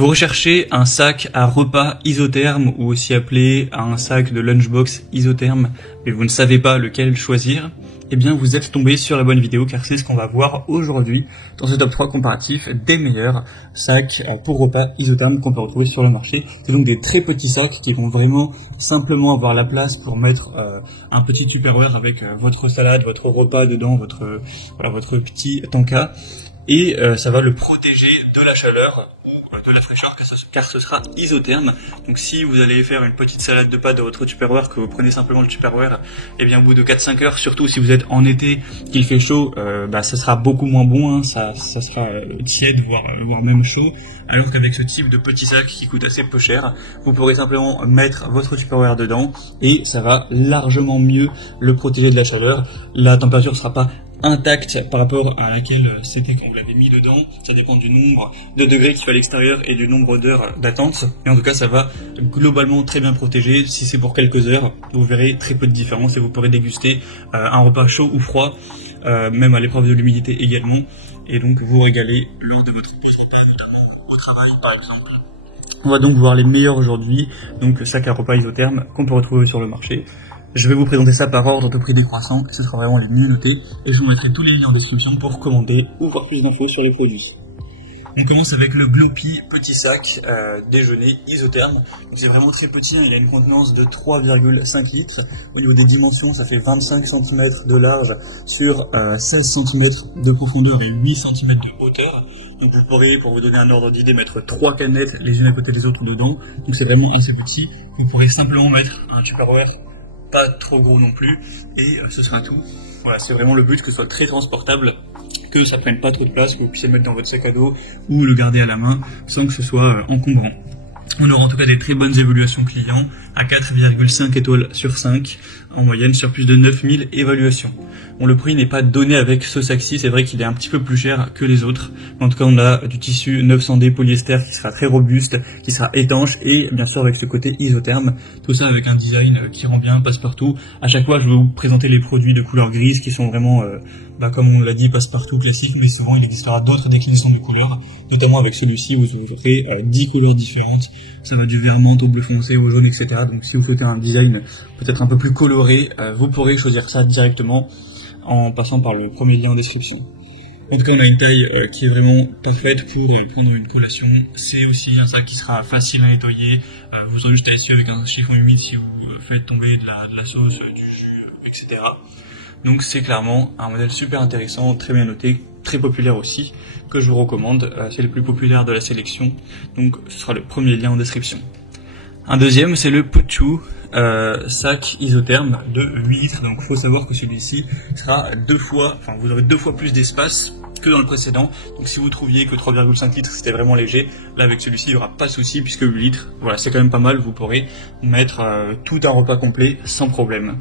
Vous recherchez un sac à repas isotherme ou aussi appelé un sac de lunchbox isotherme, mais vous ne savez pas lequel choisir? Eh bien, vous êtes tombé sur la bonne vidéo car c'est ce qu'on va voir aujourd'hui dans ce top 3 comparatif des meilleurs sacs pour repas isothermes qu'on peut retrouver sur le marché. C'est donc des très petits sacs qui vont vraiment simplement avoir la place pour mettre un petit Tupperware avec votre salade, votre repas dedans, votre petit tanka, et ça va le protéger de la chaleur ou de la fraîcheur car ce sera isotherme. Donc si vous allez faire une petite salade de pâtes de votre Tupperware, que vous prenez simplement le Tupperware, et bien au bout de 4-5 heures, surtout si vous êtes en été, qu'il fait chaud, ça sera beaucoup moins bon, hein, ça sera tiède, voire même chaud, alors qu'avec ce type de petit sac qui coûte assez peu cher, vous pourrez simplement mettre votre Tupperware dedans et ça va largement mieux le protéger de la chaleur. La température ne sera pas intact par rapport à laquelle c'était quand vous l'avez mis dedans. Ça dépend du nombre de degrés qui fait à l'extérieur et du nombre d'heures d'attente. Et en tout cas, ça va globalement très bien protéger. Si c'est pour quelques heures, vous verrez très peu de différence et vous pourrez déguster un repas chaud ou froid, même à l'épreuve de l'humidité également. Et donc vous régaler lors de votre pause repas, notamment au travail par exemple. On va donc voir les meilleurs aujourd'hui, donc sac à repas isotherme qu'on peut retrouver sur le marché. Je vais vous présenter ça par ordre de prix décroissant, ce sera vraiment les mieux notés, et je vous mettrai tous les liens en description pour commander ou voir plus d'infos sur les produits. On commence avec le Gloppy petit sac déjeuner isotherme. C'est vraiment très petit, hein, il a une contenance de 3,5 litres. Au niveau des dimensions, ça fait 25 cm de large sur 16 cm de profondeur et 8 cm de hauteur. Donc vous pourrez, pour vous donner un ordre d'idée, mettre 3 canettes les unes à côté des autres dedans. Donc c'est vraiment assez petit. Vous pourrez simplement mettre un Tupperware pas trop gros non plus, et ce sera tout. Voilà, c'est vraiment le but, que ce soit très transportable, que ça prenne pas trop de place, que vous puissiez le mettre dans votre sac à dos ou le garder à la main sans que ce soit encombrant. On aura en tout cas des très bonnes évaluations clients à 4,5 étoiles sur 5 en moyenne sur plus de 9000 évaluations. Bon, le prix n'est pas donné avec ce sac-ci, c'est vrai qu'il est un petit peu plus cher que les autres. Mais en tout cas, on a du tissu 900D polyester qui sera très robuste, qui sera étanche et bien sûr avec ce côté isotherme. Tout ça avec un design qui rend bien, passe-partout. À chaque fois, je vais vous présenter les produits de couleur grise qui sont vraiment, comme on l'a dit, passe-partout classique, mais souvent il existera d'autres déclinaisons de couleurs, notamment avec celui-ci où vous aurez 10 couleurs différentes. Ça va du vert menthe au bleu foncé au jaune, etc. Donc si vous souhaitez un design peut-être un peu plus coloré, vous pourrez choisir ça directement en passant par le premier lien en description. En tout cas, on a une taille qui est vraiment parfaite pour prendre une collation. C'est aussi un sac qui sera facile à nettoyer. Vous aurez juste à essuyer avec un chiffon humide si vous faites tomber de la sauce, du jus, etc. Donc c'est clairement un modèle super intéressant, très bien noté, très populaire aussi, que je vous recommande. C'est le plus populaire de la sélection, donc ce sera le premier lien en description. Un deuxième, c'est le Putchu, sac isotherme de 8 litres. Donc il faut savoir que celui-ci sera vous aurez 2 fois plus d'espace que dans le précédent. Donc si vous trouviez que 3,5 litres c'était vraiment léger, là avec celui-ci il n'y aura pas de souci puisque 8 litres, voilà, c'est quand même pas mal, vous pourrez mettre tout un repas complet sans problème.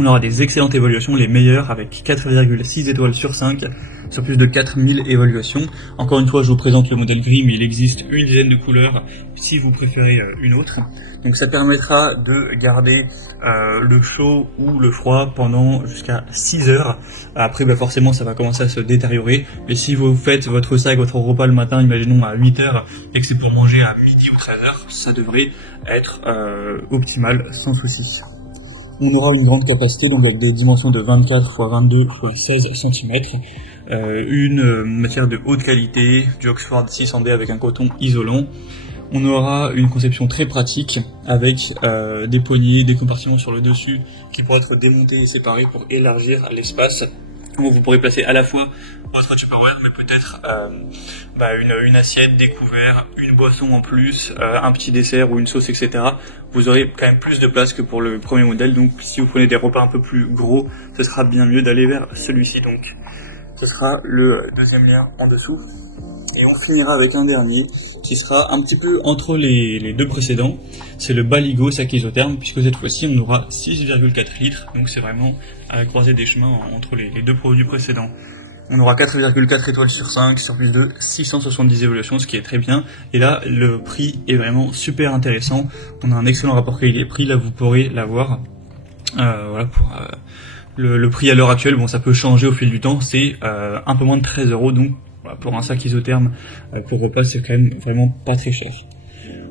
On aura des excellentes évaluations, les meilleures avec 4,6 étoiles sur 5 sur plus de 4000 évaluations. Encore une fois, je vous présente le modèle gris, mais il existe une dizaine de couleurs si vous préférez une autre. Donc ça permettra de garder le chaud ou le froid pendant jusqu'à 6 heures. Après, forcément, ça va commencer à se détériorer. Mais si vous faites votre sac, votre repas le matin, imaginons à 8 heures, et que c'est pour manger à midi ou 13 heures, ça devrait être optimal sans souci. On aura une grande capacité, donc avec des dimensions de 24 x 22 x 16 cm, une matière de haute qualité, du Oxford 600D avec un coton isolant. On aura une conception très pratique avec des poignées, des compartiments sur le dessus qui pourront être démontés et séparés pour élargir l'espace. Où vous pourrez placer à la fois votre Tupperware, mais peut-être une assiette, des couverts, une boisson en plus, un petit dessert ou une sauce, etc. Vous aurez quand même plus de place que pour le premier modèle, donc si vous prenez des repas un peu plus gros, ce sera bien mieux d'aller vers celui-ci. Donc ce sera le deuxième lien en dessous. Et on finira avec un dernier qui sera un petit peu entre les deux précédents, c'est le Baligo sac isotherme, puisque cette fois-ci on aura 6,4 litres, donc c'est vraiment à la croisée des chemins entre les deux produits précédents. On aura 4,4 étoiles sur 5 sur plus de 670 évaluations, ce qui est très bien. Et là, le prix est vraiment super intéressant. On a un excellent rapport qualité-prix, là vous pourrez l'avoir. Le prix à l'heure actuelle, ça peut changer au fil du temps, c'est un peu moins de 13 €, donc voilà, pour un sac isotherme pour repas, c'est quand même vraiment pas très cher.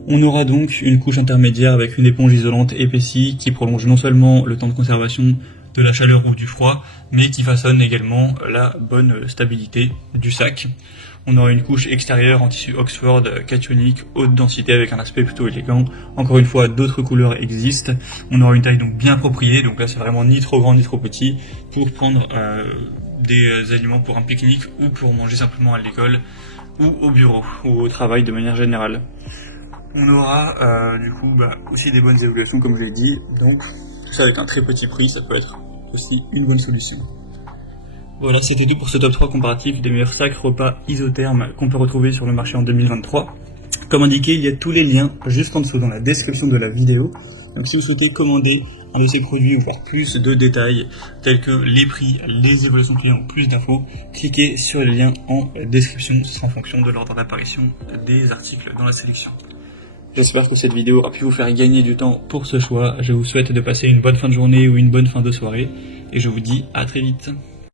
On aura donc une couche intermédiaire avec une éponge isolante épaissie qui prolonge non seulement le temps de conservation de la chaleur ou du froid, mais qui façonne également la bonne stabilité du sac. On aura une couche extérieure en tissu Oxford cationique haute densité avec un aspect plutôt élégant. Encore une fois, d'autres couleurs existent. On aura une taille donc bien appropriée, donc là c'est vraiment ni trop grand ni trop petit pour prendre des aliments pour un pique-nique ou pour manger simplement à l'école ou au bureau ou au travail de manière générale. On aura du coup aussi des bonnes évaluations comme je l'ai dit, donc tout ça avec un très petit prix, ça peut être aussi une bonne solution. Voilà, c'était tout pour ce top 3 comparatif des meilleurs sacs repas isothermes qu'on peut retrouver sur le marché en 2023. Comme indiqué, il y a tous les liens juste en dessous dans la description de la vidéo. Donc si vous souhaitez commander un de ces produits ou voir plus de détails tels que les prix, les évaluations clients ou plus d'infos, cliquez sur les liens en description, ce sera en fonction de l'ordre d'apparition des articles dans la sélection. J'espère que cette vidéo aura pu vous faire gagner du temps pour ce choix. Je vous souhaite de passer une bonne fin de journée ou une bonne fin de soirée et je vous dis à très vite.